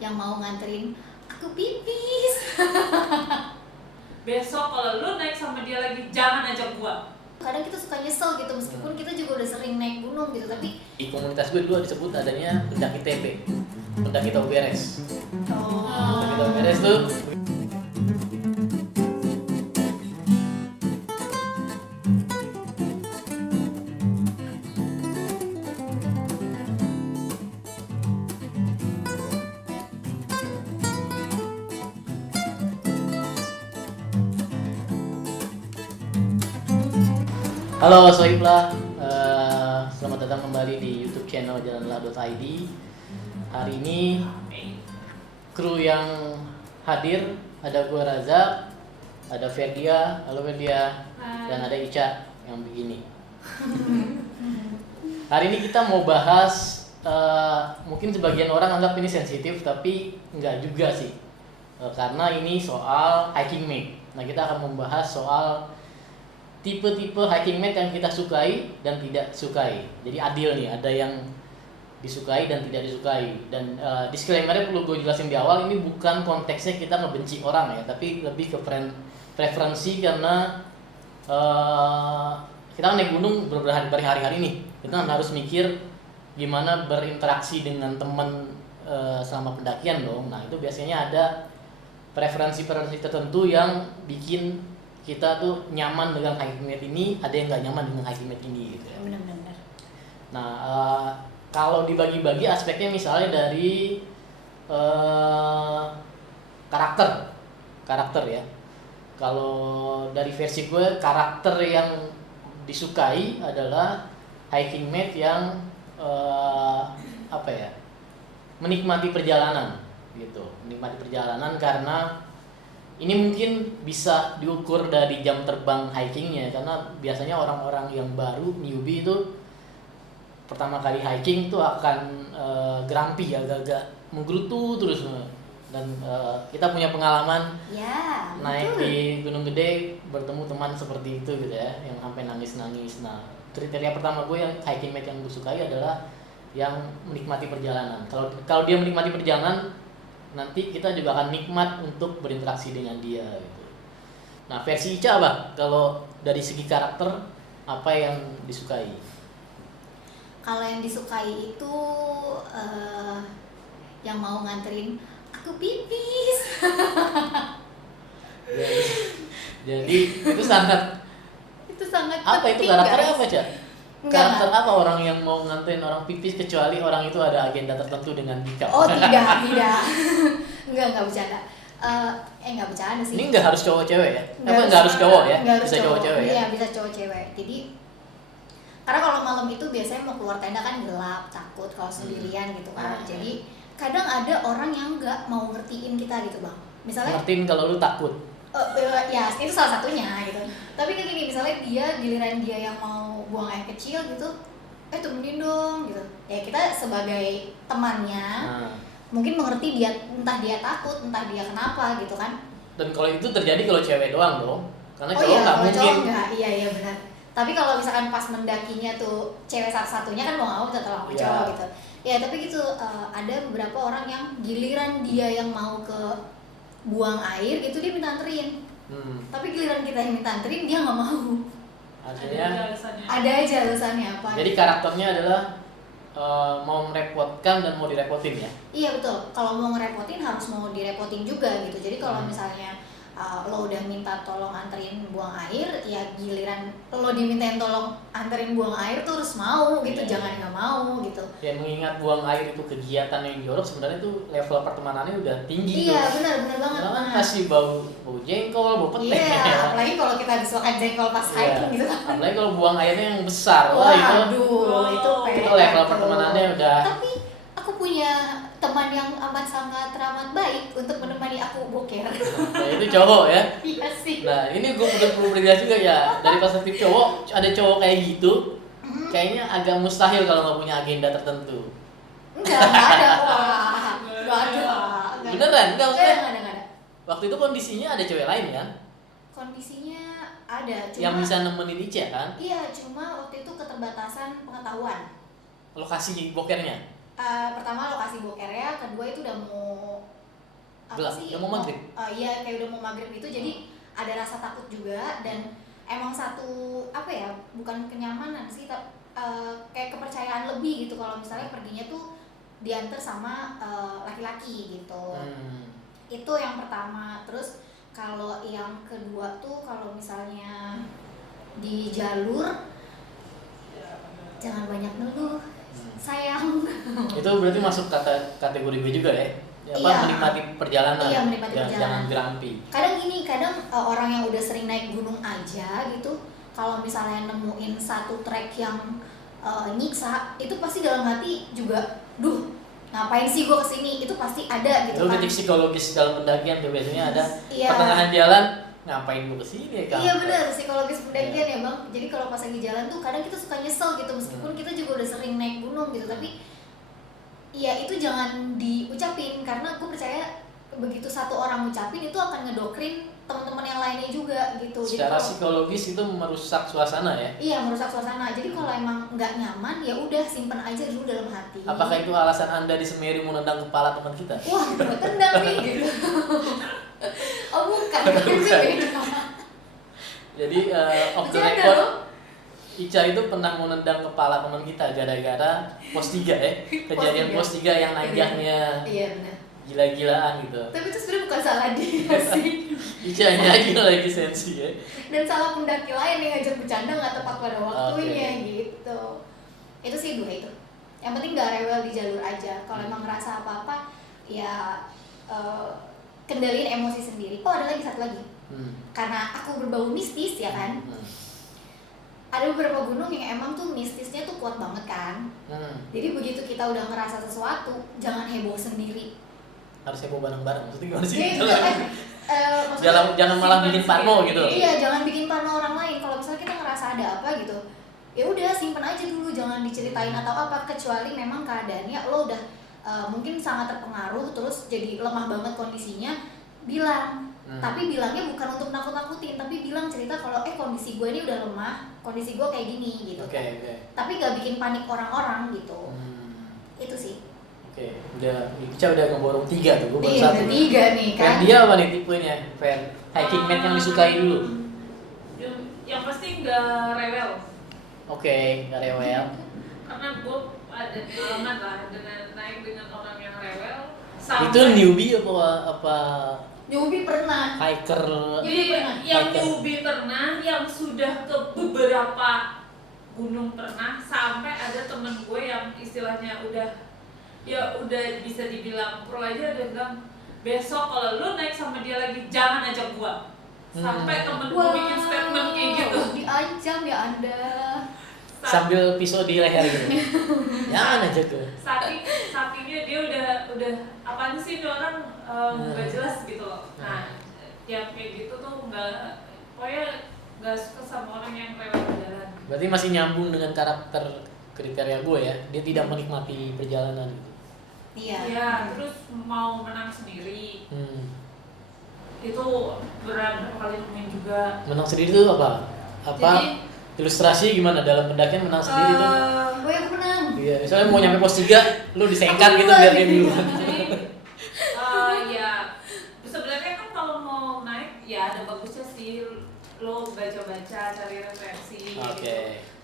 yang mau nganterin aku pipis. Besok kalau lu naik sama dia lagi, jangan ajak gua. Kadang kita suka nyesel gitu, meskipun kita juga udah sering naik gunung gitu, tapi Di komunitas gue dulu disebut adanya pendaki TB, pendaki tahu beres. Pendaki tahu beres tuh Halo Sohiblah, selamat datang kembali di YouTube channel jalanlah.id. Hari ini kru yang hadir ada gua Razak, ada Ferdia, halo Ferdia, dan ada Ica yang begini. Hari ini kita mau bahas, mungkin sebagian orang anggap ini sensitif, tapi enggak juga sih, karena ini soal hiking mate. Nah, kita akan membahas soal tipe-tipe hiking mate yang kita sukai dan tidak sukai. Jadi adil nih, ada yang disukai dan tidak disukai. Dan disclaimer-nya perlu gue jelasin di awal, ini bukan konteksnya kita ngebenci orang ya, tapi lebih ke preferensi karena kita kan naik gunung berhari-hari nih. Kita kan harus mikir gimana berinteraksi dengan teman selama pendakian dong. Nah, itu biasanya ada preferensi tertentu yang bikin kita tuh nyaman dengan hiking mate ini, ada yang nggak nyaman dengan hiking mate ini gitu ya. benar-benar. Nah, kalau dibagi-bagi aspeknya misalnya dari karakter ya. Kalau dari versi gue, karakter yang disukai adalah hiking mate yang menikmati perjalanan gitu, menikmati perjalanan karena ini mungkin bisa diukur dari jam terbang hikingnya, karena biasanya orang-orang yang baru newbie itu pertama kali hiking tuh akan grumpy, agak-agak menggerutu terus. Dan kita punya pengalaman naik di Gunung Gede bertemu teman seperti itu gitu ya, yang sampai nangis-nangis. Nah, kriteria pertama gue yang hiking mate yang gue sukai adalah yang menikmati perjalanan. Kalau dia menikmati perjalanan, nanti kita juga akan nikmat untuk berinteraksi dengan dia gitu. Nah, versi Ica apa? Kalau dari segi karakter, apa yang disukai? Kalau yang disukai itu yang mau nganterin aku pipis. Jadi itu sangat Itu sangat apa itu penting, karakternya guys. apa, Ca? Karakter apa orang yang mau nganterin orang pipis kecuali orang itu ada agenda tertentu dengan Dika? Oh tidak. Enggak bercanda. Enggak bercanda sih. Ini nggak harus cowok cewek ya? Nggak harus cowok ya? Bisa cowok cewek ya? Iya, bisa cowok cewek. Jadi karena kalau malam itu biasanya mau keluar tenda kan gelap, takut kalau sendirian gitu kan. Jadi kadang ada orang yang nggak mau ngertiin kita gitu, Bang. Misalnya Ngertiin kalau lu takut. ya itu salah satunya gitu. Tapi kayak gini, misalnya giliran dia yang mau buang air kecil gitu, temenin dong gitu. Ya kita sebagai temannya mungkin mengerti dia, entah dia takut, entah dia kenapa gitu kan. Dan kalau itu terjadi kalau cewek doang dong, karena Oh cowok iya, nggak kalau mungkin. cowok enggak, iya benar. Tapi kalau misalkan pas mendakinya tuh cewek satu-satunya kan mau minta tolong sama cowok gitu. Ya tapi gitu, ada beberapa orang yang giliran dia yang mau ke buang air gitu dia minta anterin. Tapi giliran kita yang minta anterin dia nggak mau. Ada aja alasannya apa. Jadi karakternya adalah mau merepotkan dan mau direpotin ya? Iya betul, kalau mau ngerepotin harus mau direpotin juga gitu. Jadi kalau misalnya lo udah minta tolong anterin buang air, ya giliran lo dimintain tolong anterin buang air tuh harus mau gitu, jangan nggak mau gitu. Ya, mengingat buang air itu kegiatan yang jorok, sebenarnya tuh level pertemanannya udah tinggi. Iya benar banget. Karena kan masih bau jengkol, bau pete. Iya, apalagi kalau kita habis makan jengkol pas hiking gitu kan. Apalagi kalau buang airnya yang besar. Waduh, itu level pertemanannya udah. Tapi aku punya teman yang amat sangat teramat baik untuk menemani aku boker. Nah, itu cowok ya. Iya sih. Nah, ini gue perlu berjelas juga ya, dari perspektif cowok, ada cowok kayak gitu, kayaknya agak mustahil kalau nggak punya agenda tertentu. Enggak ada. Wah, enggak ada. Beneran? Enggak maksudnya? Enggak ada. Waktu itu kondisinya ada cewek lain kan? Kondisinya ada, cuma Yang bisa nemenin Ica kan? Iya, cuma waktu itu keterbatasan pengetahuan. Lokasi bokernya. pertama lokasi bokernya, kedua itu udah mau Gelap, udah mau maghrib? Iya, kayak udah mau maghrib itu, jadi ada rasa takut juga. Dan emang satu apa ya, bukan kenyamanan sih, kayak kepercayaan lebih gitu kalau misalnya perginya tuh diantar sama laki-laki gitu. Itu yang pertama. Terus kalau yang kedua tuh kalau misalnya di jalur jangan banyak ngeluh, sayang. Itu berarti masuk kategori gue juga ya? Iya. Menikmati perjalanan. Iya, menikmati perjalanan. Jangan grumpy. Kadang orang yang udah sering naik gunung aja gitu, kalau misalnya nemuin satu trek yang nyiksa, itu pasti dalam hati juga, duh, ngapain sih gue kesini? Itu pasti ada gitu Itu kan. titik psikologis dalam pendakian tuh biasanya ada Iya. pertengahan jalan, ngapain gue kesini ya? Iya benar, psikologis pendakian ya bang. Jadi kalau pas lagi jalan tuh kadang kita suka nyesel gitu, meskipun kita juga udah sering naik gunung gitu, tapi ya itu jangan diucapin, karena gue percaya begitu satu orang ucapin itu akan ngedokrin teman-teman yang lainnya juga gitu. Secara Jadi psikologis itu merusak suasana ya? iya, merusak suasana. Jadi kalau emang nggak nyaman ya udah simpen aja dulu dalam hati. Apakah itu alasan Anda di Semeru menendang kepala teman kita? Wah, gue tendang nih gitu. Oh bukan, itu beda. Jadi off the Bercanda record, loh. Ica itu pernah menendang kepala teman kita gara-gara pos 3 ya. Kejadian pos 3 yang nanjaknya Iya benar. gila-gilaan gitu. Tapi itu sebenarnya bukan salah dia sih. Ica aja lagi sensi ya. Dan salah pendaki lain yang ngajak bercanda nggak tepat pada waktunya gitu. Itu sih dua itu. Yang penting nggak rewel di jalur aja. Kalau emang ngerasa apa-apa ya kendaliin emosi sendiri. Oh ada lagi satu lagi. Karena aku berbau mistis ya kan. Ada beberapa gunung yang emang tuh mistisnya tuh kuat banget kan. Jadi begitu kita udah ngerasa sesuatu, jangan heboh sendiri. Harus heboh bareng-bareng. Maksudnya gimana sih? Jangan malah bikin parno gitu. Iya, jangan bikin parno orang lain. Kalau misalnya kita ngerasa ada apa gitu, ya udah simpen aja dulu, jangan diceritain atau apa, kecuali memang keadaannya lo udah mungkin sangat terpengaruh terus jadi lemah banget kondisinya, bilang. Tapi bilangnya bukan untuk nakut-nakutin, tapi bilang cerita kalau kondisi gue ini udah lemah, kondisi gue kayak gini gitu. Tapi gak bikin panik orang-orang gitu. Itu sih. Ica udah ngeborong 3 tuh, gue baru 1. 3 nih kan. Dia apa nih tipenya? Hiking mat yang disukai dulu. Yang pasti nggak rewel. Nggak rewel. Karena gue ada pengalaman lah dengan naik dengan orang yang rewel. Itu newbie apa? Newbie pernah. Hiker. Yang newbie pernah, yang sudah ke beberapa gunung pernah, sampai ada temen gue yang istilahnya udah bisa dibilang pro aja, dia bilang besok kalau lu naik sama dia lagi jangan ajak gua. Sampai temen gue bikin statement kayak gitu. Diancam ya Anda. Sambil pisau di leher gitu. Jangan aja tuh. Sakingnya dia udah apaan sih ini orang nggak jelas gitu loh. Nah, yang kayak gitu tuh pokoknya nggak suka sama orang yang rewel jalan. Berarti masih nyambung dengan karakter kriteria gue ya. Dia tidak menikmati perjalanan gitu. Iya. Terus mau menang sendiri. Itu beberapa kali nemuin juga. Menang sendiri itu apa? Jadi, ilustrasi gimana dalam pendakian menang sendiri tuh? Gue yang menang. Iya, misalnya mau nyampe pos 3, lu disengkat gitu biar dia duluan. Ya, sebenarnya kan kalau mau naik ya ada bagusnya sih lo baca-baca, cari referensi gitu.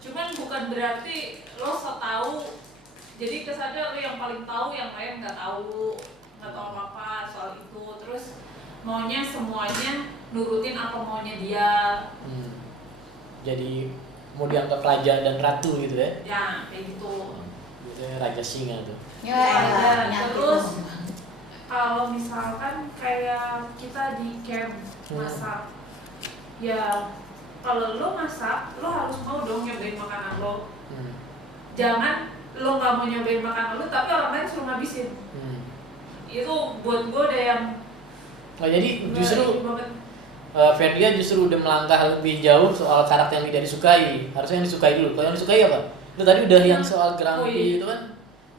Cuman bukan berarti lo so tahu. Jadi kesannya lo yang paling tahu, yang lain nggak tahu apa-apa soal itu. Terus maunya semuanya nurutin apa maunya dia. Jadi mau dianggap raja dan ratu gitu ya? Ya kayak gitu. Biasanya raja singa tuh. Terus kalau misalkan kayak kita di camp masak, ya kalau lo masak, lo harus mau dong nyobain makanan lo. Jangan lo nggak mau nyobain makanan lo, tapi orang lain suruh ngabisin. Itu buat gue udah yang. Jadi justru Ferdia justru udah melangkah lebih jauh soal karakter yang tidak disukai. Harusnya yang disukai dulu. Kalau yang disukai apa? Itu tadi udah yang soal grumpy itu kan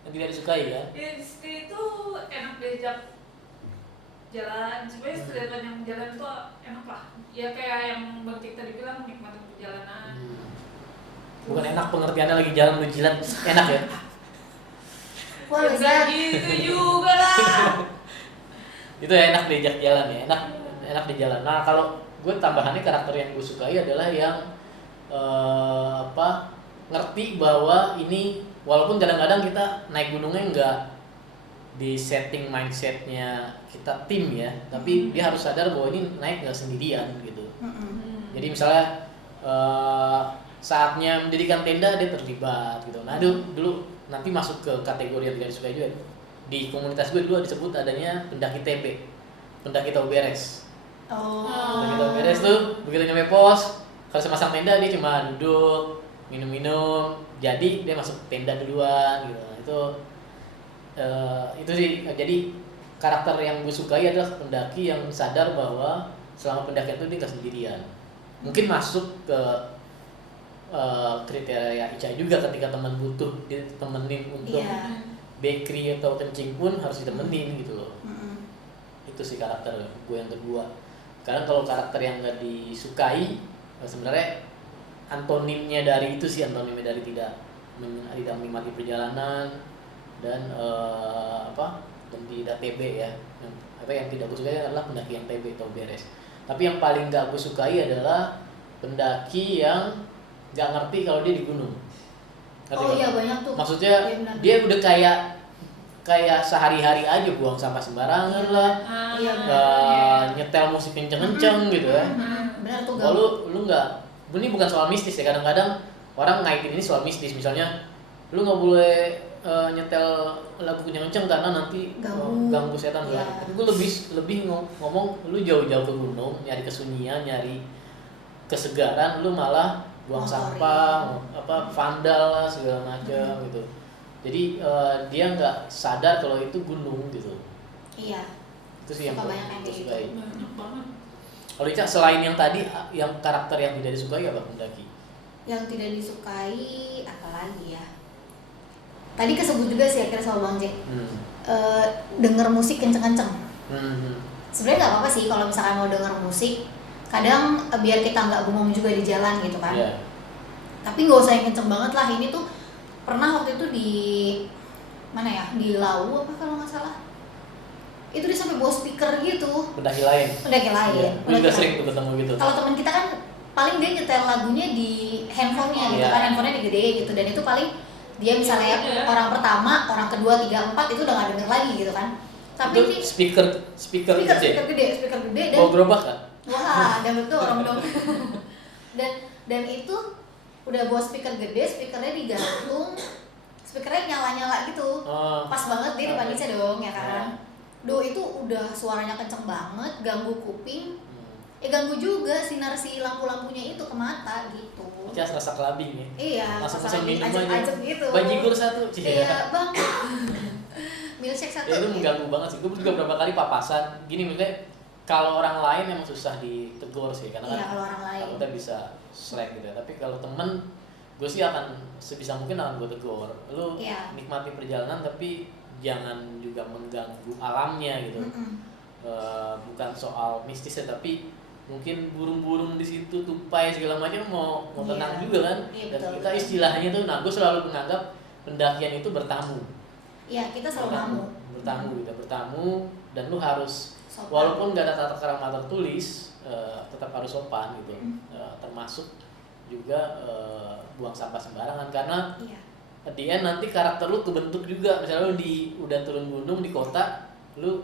yang tidak disukai ya? Ya itu enak diajak jalan. Sebenarnya setiap yang jalan itu enak lah. Ya kayak yang Bang Tik tadi bilang, nikmatin perjalanan. Bukan enak pengertiannya lagi jalan lu jilat, enak ya? Wah, Ya nggak gitu juga lah. Itu enak diajak jalan ya, enak di jalan. Nah kalau gue tambahannya karakter yang gue sukai adalah yang ngerti bahwa ini walaupun kadang-kadang kita naik gunungnya nggak di setting mindsetnya kita tim ya, tapi dia harus sadar bahwa ini naik nggak sendirian gitu. Jadi misalnya saatnya mendirikan tenda dia terlibat gitu. Nah dulu nanti masuk ke kategori yang tidak disukai juga. Di komunitas gue dulu disebut adanya pendaki TB, pendaki tahu beres. Pendaki tahu beres tuh begitu nyampe pos, kalau masang tenda dia cuma duduk, minum-minum, jadi dia masuk tenda duluan gitu. Itu sih, jadi karakter yang gue sukai adalah pendaki yang sadar bahwa selama pendakian itu dia nggak sendirian. Mungkin masuk ke kriteria Ica juga ketika teman butuh ditemenin untuk bakery atau kencing pun harus ditemenin gitu loh. Itu sih karakter gue yang kedua. Karena kalau karakter yang nggak disukai sebenarnya antonimnya dari itu sih, antonimnya dari tidak menikmati perjalanan dan dan tidak TB ya. Yang tidak gue sukai adalah pendaki yang TB atau beres. Tapi yang paling nggak gue sukai adalah pendaki yang nggak ngerti kalau dia di gunung. Iya banyak tuh. Maksudnya dia udah kayak sehari-hari aja buang sampah sembarangan lah, nyetel musik kenceng-kenceng gitu ya. Benar tuh. Kalau lu nggak, ini bukan soal mistis ya, kadang-kadang orang ngaitin ini soal mistis. Misalnya lu nggak boleh nyetel lagu kenceng-kenceng karena nanti ganggu setan kan. Tapi gue lebih ngomong lu jauh-jauh ke gunung nyari kesunyian, nyari kesegaran, lu malah buang sampah, vandal lah segala macam gitu. Jadi dia nggak sadar kalau itu gunung gitu. Iya. Itu sih yang gue sukai. Banyak banget. Kalau Ica selain yang tadi, yang karakter yang tidak disukai apa pendaki? Yang tidak disukai apa lagi ya? Tadi kesebut juga sih akhirnya sama Bang Jack. Denger musik kenceng-kenceng. Sebenarnya nggak apa-apa sih kalau misalkan mau denger musik. Kadang biar kita nggak bengong juga di jalan gitu kan. Yeah. Tapi nggak usah yang kenceng banget lah. Ini tuh pernah waktu itu di mana ya, di Lawu apa kalau nggak salah, itu dia sampai bawa speaker gitu. Pendaki lain. Iya. Lu udah sering tuh ketemu gitu. Kalau teman kita kan paling dia nyetel lagunya di handphonenya gitu kan, handphonenya gede gitu, dan itu paling dia misalnya orang pertama, orang kedua, 3, 4 itu udah nggak denger lagi gitu kan. Tapi itu speaker gede dan bawa gerobak kan? Wah, dan itu orang dong. dan itu udah bawa speaker gede, speakernya digantung, speakernya nyala-nyala gitu. Pas banget dia di Panisa dong ya kan. Itu udah suaranya kenceng banget, ganggu kuping. Ganggu juga sinar si lampu-lampunya itu ke mata gitu. Jas rasa kelabing ya. Iya, langsung minum aja. Gitu. Bajigur 1. Iya, Bang. Milkshake 1. Ya, itu mengganggu banget sih. Gue juga berapa kali papasan. Gini misalnya kalau orang lain memang susah ditegur sih karena kalau orang lain kita bisa slack gitu ya. Tapi kalau temen, gue sih akan sebisa mungkin akan gue tegur. Lu nikmati perjalanan tapi jangan juga mengganggu alamnya gitu. Bukan soal mistisnya tapi mungkin burung-burung di situ, tupai segala macam mau tenang juga kan. Dan betul, kita istilahnya tuh, gue selalu menganggap pendakian itu bertamu. Iya, kita selalu bertamu dan lu harus sopan. Walaupun gak ada tata krama tertulis, tetap harus sopan gitu. Termasuk juga buang sampah sembarangan karena at the end nanti karakter lu kebentuk juga. Misalnya lu udah turun gunung di kota, lu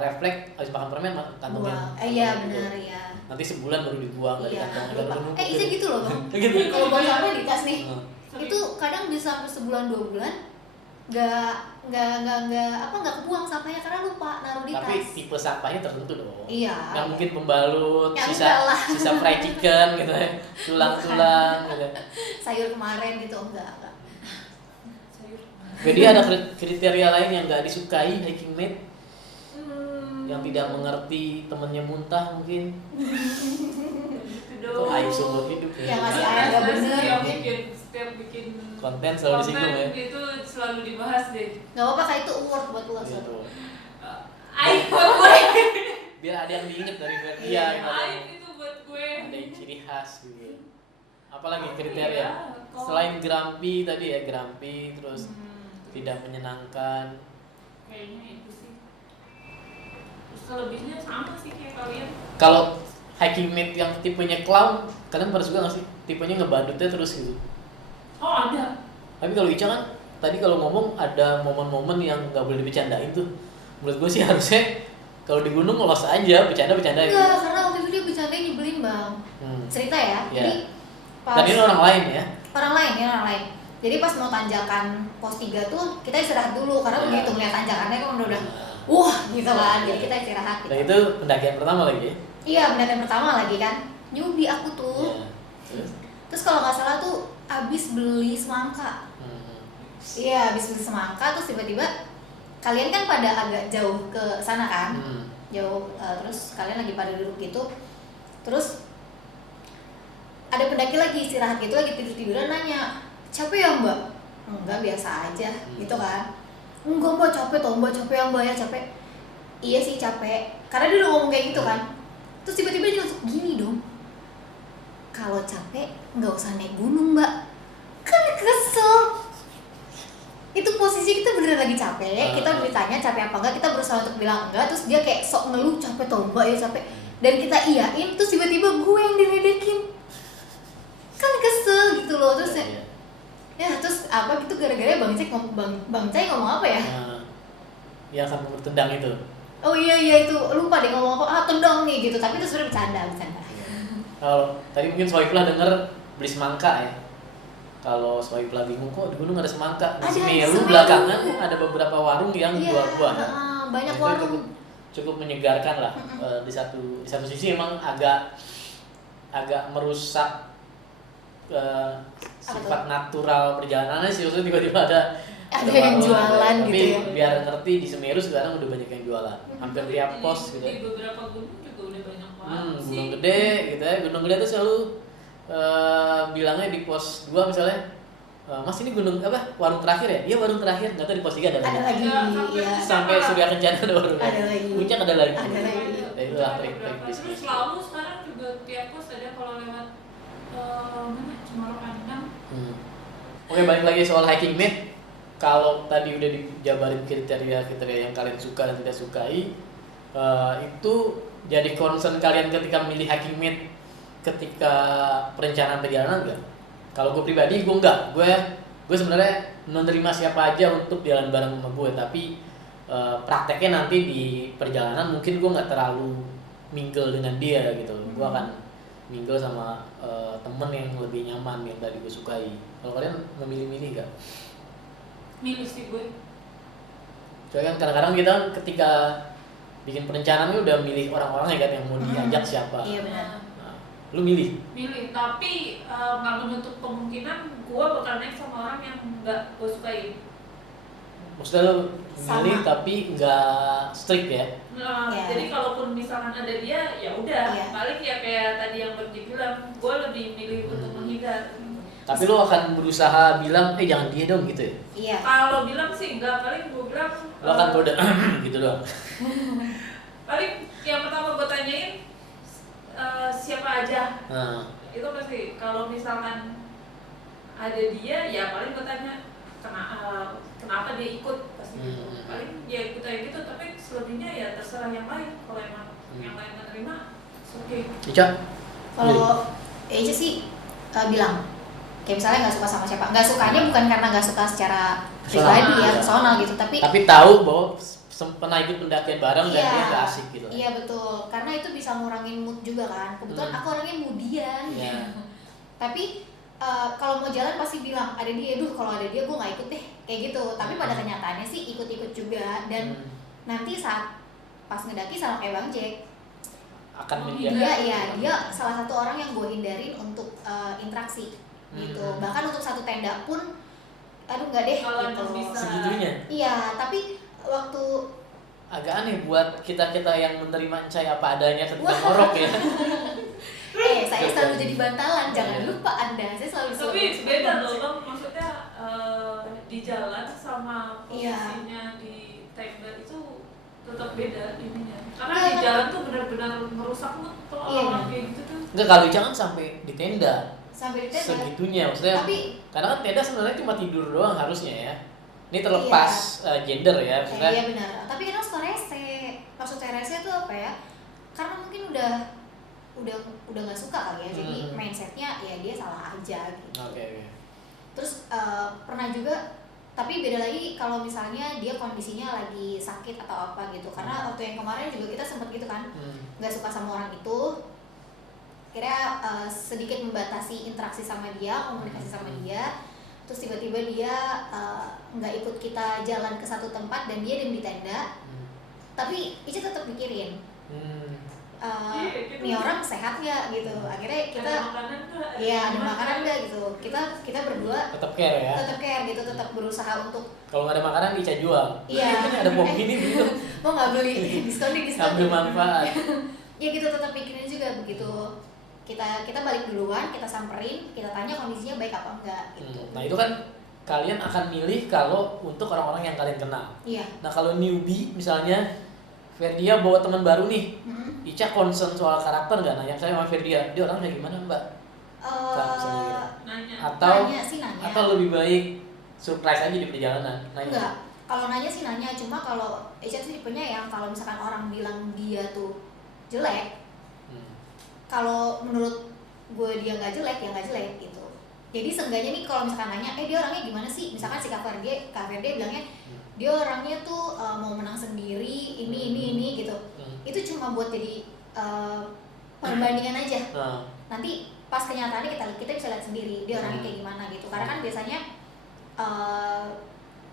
refleks habis makan permen kantongnya. Iya benar ya. Nanti sebulan baru dibuang dari kantong. Itu gitu loh Bang. Gitu. Kalau buang sampah di tas nih, itu kadang bisa sampai sebulan 2 bulan nggak kebuang sampahnya karena lupa naruh di tas. Tapi tipe sampahnya tertentu dong. Iya. Nggak mungkin pembalut, sisa fried chicken gitu ya, tulang-tulang gitu. Sayur kemarin gitu enggak. Jadi ada kriteria lain yang nggak disukai hiking mate? Yang tidak mengerti temennya muntah mungkin. Itu aib seumur hidup ya. Yang ngasih air nggak bener. Setiap bikin konten selalu disinggung ya. Itu selalu dibahas deh. Nggak apa-apa, kayak itu award buat lu langsung. Aib buat gue. Biar ada yang diinget dari dia. Aib itu buat gue. Ada yang ciri khas gitu. Apalagi kriteria? Selain grumpy tadi ya, grumpy terus tidak menyenangkan. Kayaknya itu sih. Terus selebihnya sama sih kayak kalian. Kalau hiking mate yang tipenya clown, kalian pernah suka nggak sih? Tipenya ngebadutnya terus gitu. Oh ada. Tapi kalau Ica kan tadi kalau ngomong ada momen-momen yang nggak boleh dibecandain tuh. Menurut gue sih harusnya kalau di gunung los aja, bercanda-bercandain. Enggak, karena waktu itu dia bercandain nyebelin bang. Cerita ya, jadi pas Dan ini orang lain ya? orang lain. Jadi pas mau tanjakan pos 3 tuh kita istirahat dulu karena begitu ngeliat tanjakannya kan udah wah gitu kan. Jadi kita istirahat gitu. Dan itu pendakian pertama lagi ya? Iya, pendakian pertama lagi kan. Newbie aku tuh. Terus kalau nggak salah tuh abis beli semangka. Iya, abis beli semangka terus tiba-tiba kalian kan pada agak jauh ke sana kan. Jauh, terus kalian lagi pada duduk gitu. Terus ada pendaki lagi istirahat gitu, lagi tidur-tiduran nanya, capek ya mbak? Enggak, biasa aja gitu kan. Enggak mbak, capek toh mbak, capek ya mbak ya, capek. Iya sih capek, karena dia udah ngomong kayak gitu kan. Terus tiba-tiba dia langsung gini dong, kalau capek nggak usah naik gunung mbak. Kan kesel. Itu posisi kita beneran lagi capek, kita ditanya capek apa enggak, kita berusaha untuk bilang enggak, terus dia kayak sok ngeluh, capek toh mbak ya capek. Dan kita iyain, terus tiba-tiba gue yang diledekin. Kan kesel gitu loh. Terus ya terus apa gitu gara-gara Bang Cai ngomong apa ya? Ya kan tendang itu. Oh iya itu lupa deh ngomong apa, tendang nih gitu, tapi itu sebenarnya bercanda. Kalau tadi mungkin Soiflah denger beli semangka ya. Kalau Soiflah bingung kok di gunung ada semangka. Di Semeru belakangan ada beberapa warung yang jual buah. Banyak warung. Cukup menyegarkan lah. Di satu sisi emang agak merusak sifat natural perjalanannya sih, maksudnya tiba-tiba ada yang jualan tapi gitu ya. Biar ngerti di Semeru sekarang udah banyak yang jualan, hampir tiap pos gitu. Di beberapa gunung juga udah banyak banget sih. Gunung gede gitu ya, gunung gede tuh selalu bilangnya di pos 2 misalnya, Mas ini gunung apa? Warung terakhir ya? Iya warung terakhir, nggak tahu di pos 3 ada lagi. Ya. Sampai Surya Kencana ada warung. Ada lagi. Puncak ada lagi. Ada itu lah trik Terus bisnis. selalu sekarang juga tiap pos ada kalau lewat mana Cemoro Kandang. Oke, balik lagi soal hiking mate. Kalau tadi udah dijabarin kriteria yang kalian suka dan tidak sukai, itu jadi concern kalian ketika memilih hiking mate ketika perencanaan perjalanan enggak? Kalau gue pribadi gue enggak. Gue sebenarnya menerima siapa aja untuk jalan bareng sama gue, tapi prakteknya nanti di perjalanan mungkin gue nggak terlalu mingle dengan dia gitu. Gue akan mingle sama temen yang lebih nyaman yang tadi gue sukai. Kalau kalian memilih-milih nggak? Milih sih gue. Soalnya kan kadang-kadang kita ketika bikin perencanaan udah milih orang-orang ya kan yang mau diajak siapa. Iya benar. Nah, lu milih? Milih, tapi nggak menutup kemungkinan gue bakal naik sama orang yang nggak gue sukai. Maksudnya lu milih tapi nggak strict ya? Nah, jadi kalaupun misalkan ada dia, ya udah. Paling ya kayak tadi yang Berdi bilang, gue lebih milih untuk menghindar. Tapi lu akan berusaha bilang, jangan dia dong gitu ya? Iya. Kalau bilang sih enggak, paling gue bilang. Lu akan kode gitu doang. Paling yang pertama gue tanyain siapa aja. Itu pasti. Kalau misalkan ada dia, ya paling gue tanya kenapa dia ikut pasti gitu. Paling ya ikut aja gitu, tapi selebihnya ya terserah yang lain. Kalau emang yang lain menerima, oke. Ica? Kalau Ica sih bilang kayak misalnya nggak suka sama siapa, nggak sukanya bukan karena nggak suka secara pribadi ya, personal gitu, tapi tahu bahwa pernah ikut pendakian bareng dan dia nggak asik gitu. Iya betul, karena itu bisa ngurangin mood juga kan. Kebetulan aku orangnya moodian. Tapi kalau mau jalan pasti bilang ada dia, kalau ada dia gue nggak ikut deh kayak gitu. Tapi pada kenyataannya sih ikut-ikut juga, dan nanti saat pas ngedaki sama kayak Bang Jack akan dia salah satu orang yang gue hindarin untuk interaksi gitu. Bahkan untuk satu tenda pun aduh nggak deh kalau gitu. bisa segitunya. Iya, tapi waktu agak aneh buat kita yang menerima Encai apa adanya ketika ngorok ya. Saya selalu jadi bantalan, jangan lupa Anda. Saya selalu. Tapi beda loh Bang, maksudnya di jalan sama posisinya di tenda itu tetap beda ininya. Karena di jalan tuh benar-benar merusak mood orang kayak gitu tuh. Enggak, kalau jangan sampai di tenda. Sampai di tenda. Segitunya maksudnya. Tapi karena kan tenda sebenarnya cuma tidur doang harusnya ya. Ini terlepas gender ya maksudnya. Iya benar. Tapi kadang suka rese. Maksudnya rese tuh apa ya? Karena mungkin udah nggak suka kali ya. Jadi mindsetnya ya dia salah aja gitu. Oke. Terus pernah juga, tapi beda lagi kalau misalnya dia kondisinya lagi sakit atau apa gitu. Karena waktu yang kemarin juga kita sempat gitu kan, nggak suka sama orang itu, kira sedikit membatasi interaksi sama dia, komunikasi sama dia. Terus tiba-tiba dia nggak ikut kita jalan ke satu tempat dan dia diem di tenda. Tapi Ica tetap mikirin, nih orang sehat nggak gitu. Akhirnya kita ada makanan nggak gitu. Kita berdua tetap care ya. Tetap care gitu, tetap berusaha untuk kalau nggak ada makanan Ica jual. Iya. Ada bom gini gitu. Mau nggak beli diskon. Ambil manfaat. Ya gitu, tetap pikirin juga begitu. Kita balik duluan, kita samperin, kita tanya kondisinya baik apa enggak gitu. Nah itu kan kalian akan milih kalau untuk orang-orang yang kalian kenal. Iya. Nah kalau newbie misalnya Ferdia bawa teman baru nih, Ica concern soal karakter nggak? Nanya saya sama Ferdia, dia orangnya gimana mbak? Nanya. Atau lebih baik surprise aja di perjalanan? Nanya. Enggak, kalau nanya sih nanya, cuma kalau Ica tuh tipenya yang kalau misalkan orang bilang dia tuh jelek, kalau menurut gue dia nggak jelek ya nggak jelek gitu. Jadi seenggaknya nih kalau misalkan nanya, dia orangnya gimana sih? Misalkan si Kak Ferdi bilangnya dia orangnya tuh mau menang sendiri, ini gitu. Itu cuma buat jadi perbandingan aja. Nanti pas kenyataannya kita bisa lihat sendiri dia orangnya kayak gimana gitu. Karena kan biasanya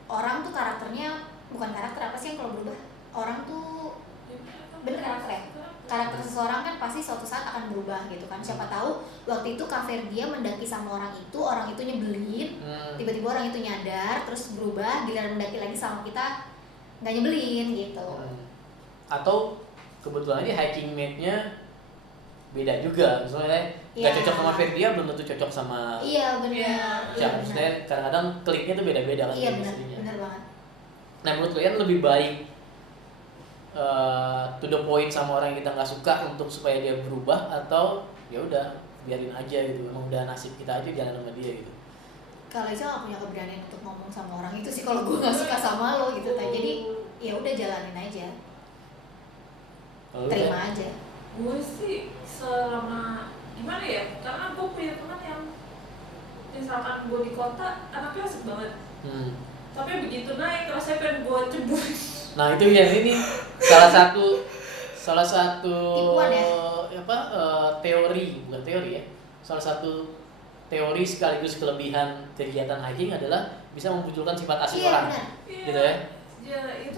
orang tuh karakternya bukan karakter apa sih yang kalau berubah? Orang tuh bener karakter ya. Karakter seseorang kan pasti suatu saat akan berubah gitu kan. Siapa tahu waktu itu Kak Ferdia mendaki sama orang itu nyebelin, tiba-tiba orang itu nyadar terus berubah, giliran mendaki lagi sama kita nggak nyebelin gitu. Atau kebetulan aja hiking mate-nya beda juga, misalnya nggak cocok sama Ferdia belum tentu cocok sama. Iya benar. Maksudnya kadang-kadang kliknya tuh beda-beda kan. Iya benar banget. Nah menurut kalian lebih baik to the point sama orang yang kita nggak suka untuk supaya dia berubah, atau ya udah biarin aja gitu, emang udah nasib kita aja jalan sama dia gitu? Kalau Ica nggak punya keberanian untuk ngomong sama orang itu sih kalau gue nggak suka sama lo gitu, jadi ya udah jalanin aja, terima aja. Gue sih selama gimana ya, karena gue punya teman yang misalkan gue di kota anaknya asik banget, tapi begitu naik rasanya pengen gue cebur. Nah itu ya, ini salah satu Tipuan ya? Teori, bukan teori ya, salah satu teori sekaligus kelebihan kegiatan hiking adalah bisa memunculkan sifat asik orang. Benar. Gitu ya.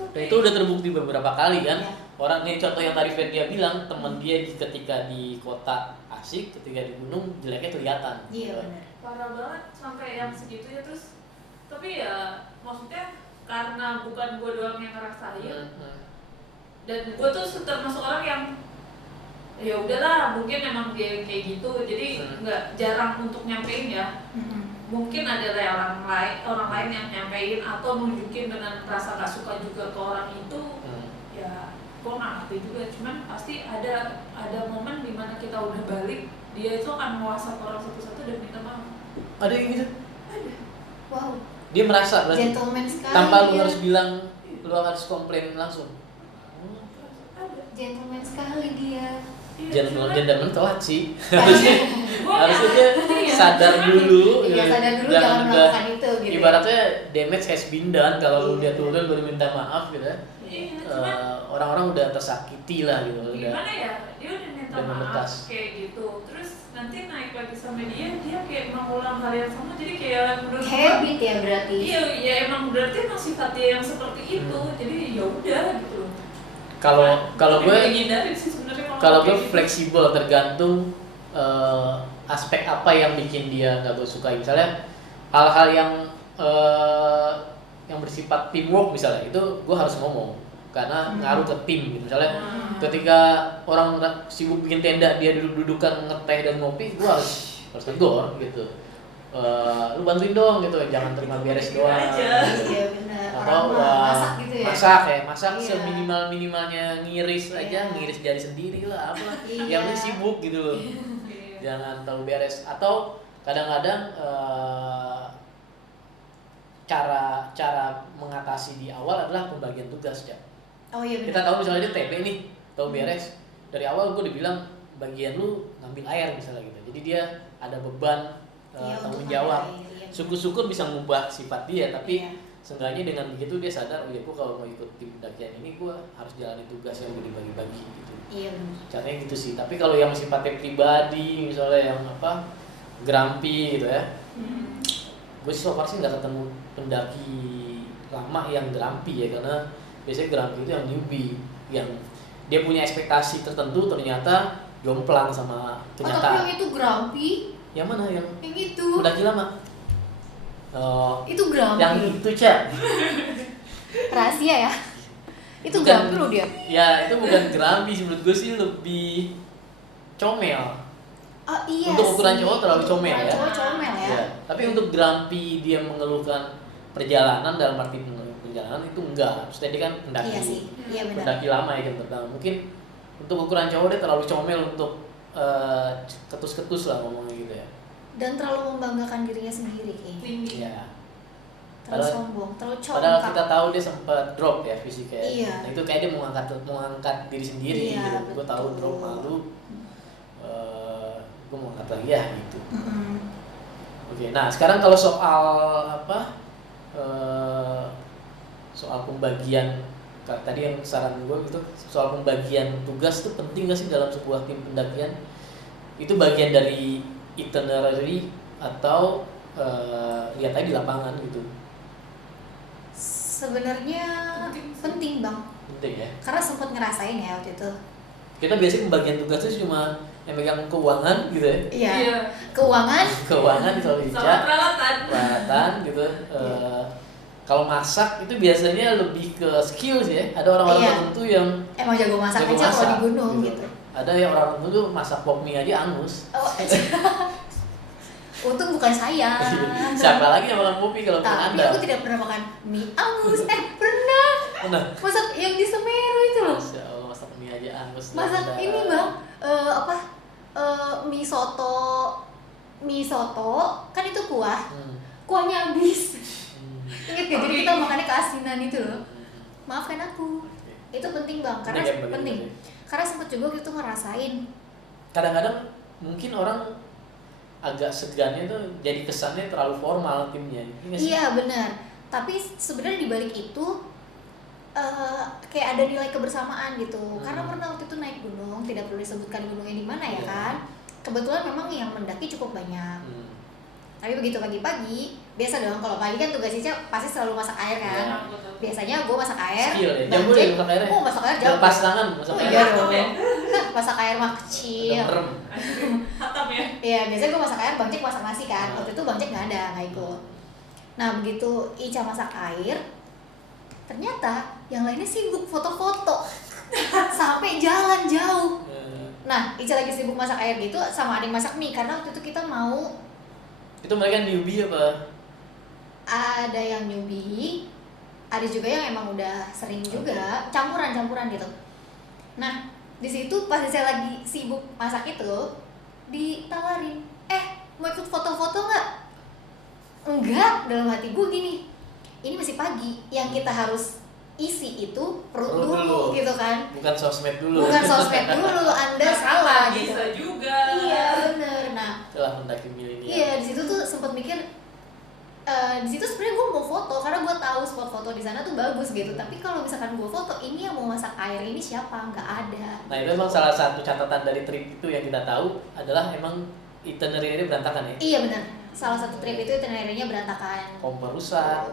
Dan itu udah terbukti beberapa kali kan. Orang nih contoh yang tadi Ferdia bilang, temen dia ketika di kota asik, ketika di gunung jeleknya kelihatan. Iya benar. Parah banget sampai yang segitu ya. Terus tapi ya maksudnya karena bukan gue doang yang ngerasain, dan gue tuh termasuk orang yang ya udahlah mungkin emang dia kayak gitu, jadi nggak jarang untuk nyampein ya. Mungkin ada orang lain yang nyampein atau nunjukin dengan rasa gak suka juga ke orang itu. Ya gue nggak ngerti juga, cuman pasti ada momen dimana kita udah balik, dia itu akan WhatsApp orang satu-satu dan minta maaf. Ada yang gitu? Ada. Wow. Dia merasa berarti Gentleman sekali. tanpa lu harus bilang, lu harus komplain langsung. Gentleman sekali dia. Gentleman telat sih. harusnya dia sadar dulu. Iya, sadar dulu jangan melakukan itu gitu. Ibaratnya damage has been done, kalau dia turun baru minta maaf gitu. Orang-orang udah tersakiti lah gitu. Gimana ya? Dia udah minta maaf kayak gitu. Terus nanti naik lagi sama dia kayak mengulang hal yang sama, jadi kayak menurut habit ya berarti. Iya, ya emang berarti emang sifat dia yang seperti itu. Jadi ya udah gitu. Kalau gue fleksibel, tergantung aspek apa yang bikin dia nggak gue sukai. Misalnya hal-hal yang bersifat teamwork misalnya, itu gue harus ngomong karena ngaruh ke tim gitu. Misalnya ketika orang sibuk bikin tenda, dia duduk-dudukan ngeteh dan ngopi, gue harus tegur gitu. Lu bantuin dong gitu, jangan terima beres doang. Iya benar. Atau masak gitu ya. Masak seminimal-minimalnya, ngiris aja, ngiris jari sendiri lah apa. Yang lu sibuk gitu loh. Jangan terlalu beres. Atau kadang-kadang cara mengatasi di awal adalah pembagian tugas ya. Oh iya benar. Kita tahu misalnya dia TB nih, tahu beres. Dari awal gue dibilang bagian lu ngambil air misalnya gitu. Jadi dia ada beban tanggung jawab. Iya. Syukur-syukur bisa mengubah sifat dia, tapi Iya. seenggaknya dengan begitu dia sadar, oh ya gue kalau mau ikut tim pendakian ini gue harus jalani tugas yang udah dibagi-bagi gitu. Iya benar. Caranya gitu sih. Tapi kalau yang sifatnya pribadi, misalnya yang grumpy gitu ya. Gue sih so far sih nggak ketemu pendaki lama yang grumpy ya, karena biasanya grumpy itu yang newbie, yang dia punya ekspektasi tertentu ternyata jomplang sama Tapi kenyataan. yang itu grumpy. Yang mana yang Yang itu. pendaki lama? Itu grumpy. Yang itu Cak. Rahasia ya. Itu Bukan. grumpy loh dia. Ya itu bukan grumpy sih, menurut gue sih lebih comel. Oh iya. Untuk ukuran sih. cowok terlalu Untuk comel ukuran ya. Cowok comel ya. Ya. Tapi untuk grumpy dia mengeluhkan perjalanan, dalam arti mengeluhkan perjalanan itu enggak. Maksudnya dia kan pendaki. Iya sih. Iya benar. Pendaki lama ya kan pertama. Mungkin untuk ukuran cowok dia terlalu comel untuk ketus-ketus lah ngomongnya gitu ya. Dan terlalu membanggakan dirinya sendiri kayaknya. Tinggi. Iya. Terlalu Padahal- sombong, terlalu Padahal congkak. kita tahu dia sempat drop ya fisiknya. Iya. Nah, itu kayak dia mau angkat diri sendiri Iya, gitu. Gue tahu betul. drop malu. Gue mau angkat lagi ya gitu. Mm-mm. Oke, nah sekarang kalau soal soal pembagian tadi yang saran gue gitu, soal pembagian tugas itu penting nggak sih dalam sebuah tim pendakian? Itu bagian dari itinerary atau lihat aja di lapangan gitu? Sebenarnya penting bang, Penting ya. karena sempat ngerasain ya waktu itu. Kita biasanya pembagian tugasnya cuma yang megang keuangan gitu ya. Iya. Keuangan. Keuangan kalau Sama Ica, peralatan gitu. Kalau masak itu biasanya lebih ke skill sih ya. Ada orang-orang Iya. tertentu yang Emang jago masak jago aja kalau masak, di gunung gitu. Ada yang orang tertentu tuh masak pop mie aja angus. Oh, untung bukan saya. Siapa lagi yang makan pop mie kalau bukan Tapi Anda? aku tidak pernah makan mie angus. Pernah. Pernah. Masak yang di Semeru itu loh. Masya Allah, masak mie aja angus. Masak Anda. ini bang, mie soto kan itu kuah, kuahnya habis. Ingat gak? Jadi kita makannya keasinan itu loh. Maafkan aku. Itu penting bang, karena Ini kan bagian penting. dari- Karena sempet juga gitu ngerasain. Kadang-kadang mungkin orang agak segannya tuh jadi kesannya terlalu formal timnya. Nggak sih? Iya benar. Tapi sebenarnya di balik itu kayak ada nilai kebersamaan gitu. Karena pernah waktu itu naik gunung, tidak perlu disebutkan gunungnya di mana ya Iya. kan. Kebetulan memang yang mendaki cukup banyak. Tapi begitu pagi-pagi, biasa dong kalau pagi kan tugas Ica pasti selalu masak air kan. Iya. Biasanya gue masak air. Skill ya. Bang Jago deh Jack- masak airnya. Oh masak air jago. Lepas tangan masak Oh air. iya Hatam ya? dong. Masak air mah kecil. Udah merem. Hatam ya. Iya, biasanya gue masak air, Bang Jack masak nasi kan. Waktu itu Bang Jack nggak ada, nggak ikut. Nah begitu Ica masak air, ternyata yang lainnya sibuk foto-foto sampai jalan jauh. Nah Ica lagi sibuk masak air gitu, sama adik masak mie karena waktu itu kita mau Itu mereka newbie apa? ada yang newbie, ada juga yang emang udah sering juga, campuran gitu. Nah di situ pas saya lagi sibuk masak itu ditawarin, mau ikut foto-foto nggak? Enggak, dalam hati gue gini, ini masih pagi, yang kita harus isi itu perut Perut dulu dulu. gitu kan, Bukan sosmed dulu. bukan sosmed dulu, Anda salah gitu. Bisa juga. Iya bener. Nah Itulah mendaki milenial. iya di situ tuh sempat mikir, di situ sebenarnya gue mau foto karena gue tahu spot foto di sana tuh bagus gitu. Tapi kalau misalkan gue foto, ini yang mau masak air ini siapa? Nggak ada. Nah itu memang salah satu catatan dari trip itu yang kita tahu adalah emang itinerary berantakan ya. Iya benar. Salah satu trip itu itinerary-nya berantakan. Kompor rusak.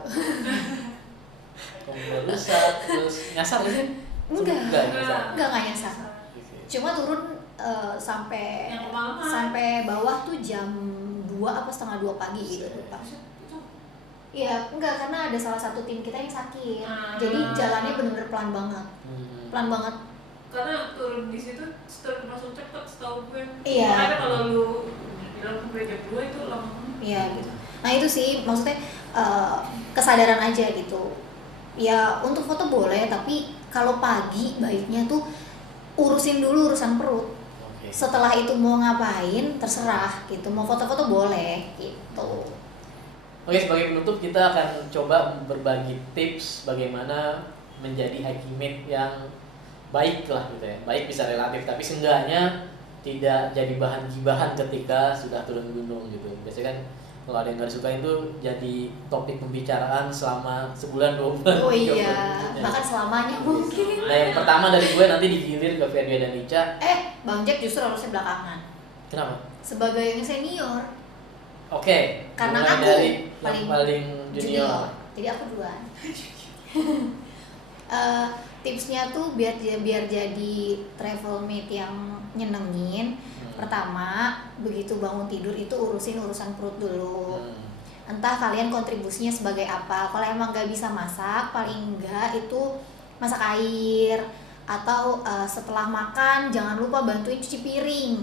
Terus nyasar gak sih? Enggak. nyasar. Nggak nyasar. Oke. Cuma turun sampai Yang kemalaman. sampai bawah tuh jam 2 apa setengah 2 pagi gitu. Lupa. Iya, enggak, karena ada salah satu tim kita yang sakit. Jadi jalannya bener-bener pelan banget. Pelan banget. Karena turun di situ setelah langsung cepet setahu gue. Iya. Karena kalau lu bilang sampai jam 2 itu lama. Iya gitu. Nah itu sih maksudnya kesadaran aja gitu. Ya untuk foto boleh, tapi kalau pagi baiknya tuh urusin dulu urusan perut. Oke. Setelah itu mau ngapain terserah gitu. Mau foto-foto boleh gitu. Oke, sebagai penutup kita akan coba berbagi tips bagaimana menjadi hiking mate yang baik lah gitu ya. Baik bisa relatif, tapi seenggaknya tidak jadi bahan gibahan ketika sudah turun gunung gitu. Biasanya kan kalau ada yang nggak disukain tuh jadi topik pembicaraan selama sebulan 2 bulan. Oh iya, bahkan selamanya mungkin. Nah yang pertama dari gue nanti digilir ke Ferdia dan Ica. Bang Jack justru harusnya belakangan. Kenapa? Sebagai yang senior. Oke. Karena mulai aku dari paling yang paling junior. Jadi aku duluan. Tipsnya tuh biar jadi travel mate yang nyenengin. Pertama, begitu bangun tidur itu urusan perut dulu. Entah kalian kontribusinya sebagai apa. Kalau emang gak bisa masak, paling enggak itu masak air. Atau setelah makan jangan lupa bantuin cuci piring.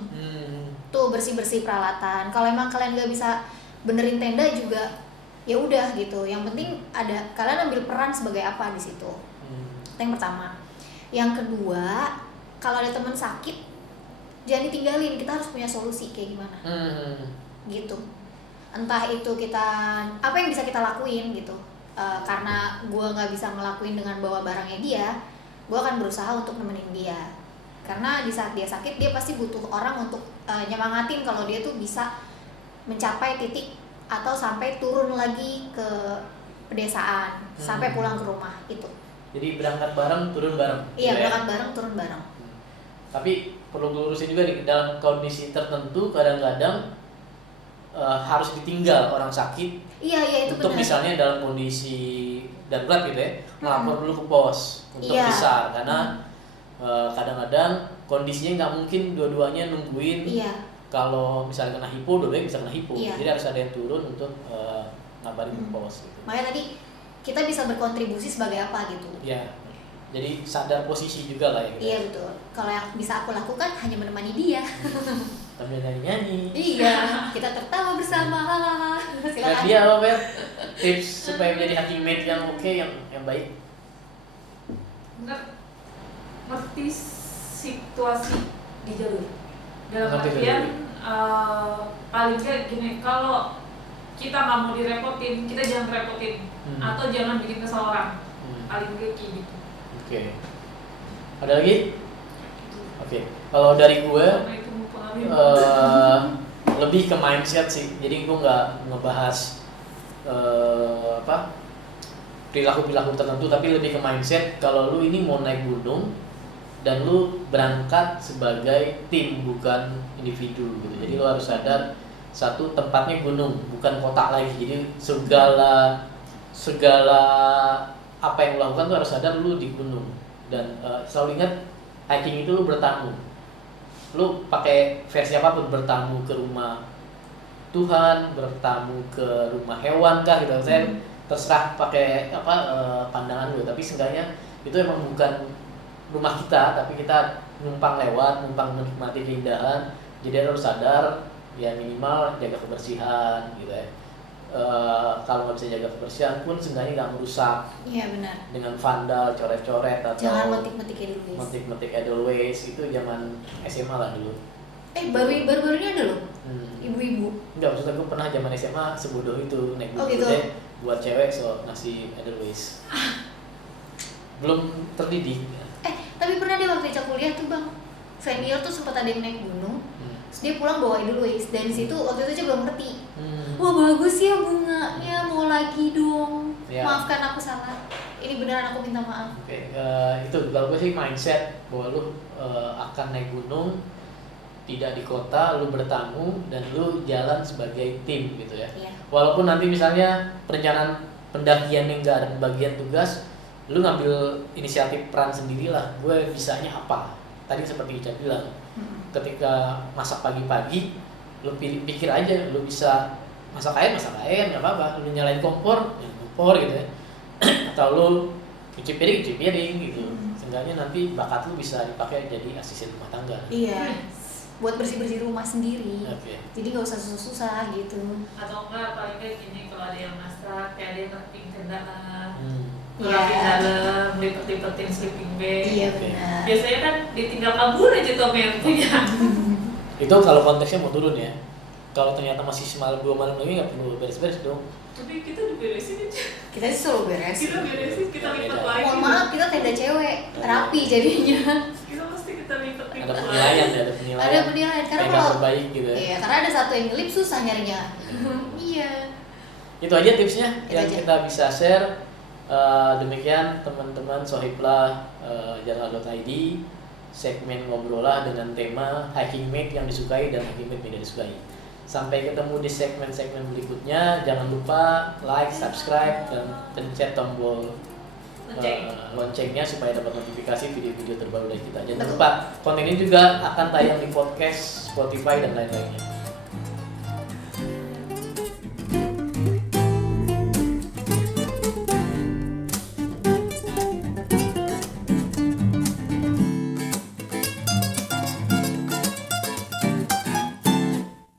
Tuh bersih-bersih peralatan. Kalau emang kalian gak bisa benerin tenda juga, ya udah gitu. Yang penting ada kalian ambil peran sebagai apa di situ. Yang pertama. Yang kedua, kalau ada teman sakit, jangan ditinggalin. Kita harus punya solusi kayak gimana. Gitu. Entah itu kita apa yang bisa kita lakuin gitu. Karena gue nggak bisa ngelakuin dengan bawa barangnya dia, gue akan berusaha untuk nemenin dia. Karena di saat dia sakit, dia pasti butuh orang untuk nyemangatin kalau dia tuh bisa mencapai titik atau sampai turun lagi ke pedesaan, sampai pulang ke rumah itu. Jadi berangkat bareng, turun bareng. Iya, berangkat bareng, turun bareng. Tapi perlu lurusin juga nih, dalam kondisi tertentu kadang-kadang harus ditinggal orang sakit. Iya itu untuk benar. Misalnya dalam kondisi darurat gitu ya, melapor dulu ke pos untuk besar karena kadang-kadang kondisinya nggak mungkin dua-duanya nungguin. Kalau misalnya kena hipo, dua-duanya bisa kena hipo. Jadi harus ada yang turun untuk ngabarin ke pos gitu. Makanya tadi kita bisa berkontribusi sebagai apa gitu. Iya. Jadi sadar posisi juga lah ya. Iya betul. Kalau yang bisa aku lakukan hanya menemani dia. Sambil nyanyi-nyanyi. Iya, kita tertawa bersama. Silakan. Dia apa Ber? Tips supaya menjadi hiking mate yang oke, yang baik. Ngerti situasi di jalur. Dalam artian paling nggak gini, kalau kita nggak mau direpotin, kita jangan repotin atau jangan bikin kesal orang. Paling nggak kayak gitu. Oke. Ada lagi? Oke. Kalau dari gue lebih ke mindset sih. Jadi gue nggak ngebahas perilaku tertentu, tapi lebih ke mindset. Kalau lu ini mau naik gunung dan lu berangkat sebagai tim bukan individu gitu. Jadi lu harus sadar satu, tempatnya gunung bukan kota lagi. Jadi segala apa yang lu lakukan tuh harus sadar lu di gunung. Dan selalu ingat, hiking itu lu bertamu. Lu pakai versi apapun, bertamu ke rumah Tuhan, bertamu ke rumah hewan kah gitu. Saya terserah pakai pandangan lu, tapi seenggaknya itu emang bukan rumah kita, tapi kita numpang lewat, numpang menikmati keindahan. Jadi harus sadar ya, minimal jaga kebersihan gitu ya. Kalau nggak bisa jaga kebersihan pun seenggaknya nggak merusak. Iya benar. Dengan vandal, coret-coret atau jangan metik-metik Edelweiss. Metik-metik Edelweiss itu zaman SMA lah dulu. Baru ini ada loh. Ibu-ibu. Enggak, maksudnya gue pernah zaman SMA sebodoh itu naik gunung gitu. Buat cewek so ngasih Edelweiss. Belum terdidik. Tapi pernah deh waktu Ica kuliah tuh bang, senior tuh sempat ada yang naik gunung, terus dia pulang bawa Edelweiss. Dan di situ waktu itu aja belum ngerti. Wah bagus ya bunganya, mau lagi dong. Maafkan aku salah. Ini beneran aku minta maaf. Oke, itu kalau gue sih mindset bahwa lu akan naik gunung, tidak di kota, lu bertamu dan lu jalan sebagai tim gitu ya. Walaupun nanti misalnya perencanaan pendakian yang nggak ada pembagian tugas, lu ngambil inisiatif peran sendirilah. Gue bisanya apa? Tadi seperti Ica bilang, ketika masak pagi-pagi, lu pikir aja, lu bisa masak air nggak apa-apa. Lu nyalain kompor gitu ya. Atau lu cuci piring gitu. Seenggaknya nanti bakat lu bisa dipakai jadi asisten rumah tangga. Iya. Buat bersih-bersih rumah sendiri. Jadi nggak usah susah-susah gitu. Atau enggak paling kayak gini, kalau ada yang masak, kayak ada yang ngertiin tenda kan. Dalam lipet-lipetin sleeping bag. Iya benar. Biasanya kan ditinggal kabur aja tuh yang punya. Itu kalau konteksnya mau turun ya. kalau ternyata masih semalam 2 malam lagi nggak perlu beres-beres dong. Tapi kita diberesin aja. Kita sih selalu beres. Kita beresin, kita lipat lagi. Mohon maaf, kita tenda cewek, rapi jadinya. Kita pasti kita lipat Ada penilaian ya, ada penilaian. Ada penilaian karena Kayak kalau terbaik gitu ya. iya, karena ada satu yang ngelip susah nyarinya. Iya. Itu aja tipsnya Itu yang aja. kita bisa share. Demikian teman-teman Sohiblah Jalal.id, segmen ngobrolah dengan tema hiking mate yang disukai dan hiking mate yang tidak disukai. Sampai ketemu di segmen-segmen berikutnya. Jangan lupa like, subscribe, dan pencet tombol loncengnya supaya dapat notifikasi video-video terbaru dari kita. Jangan lupa konten ini juga akan tayang di podcast, Spotify, dan lain-lainnya.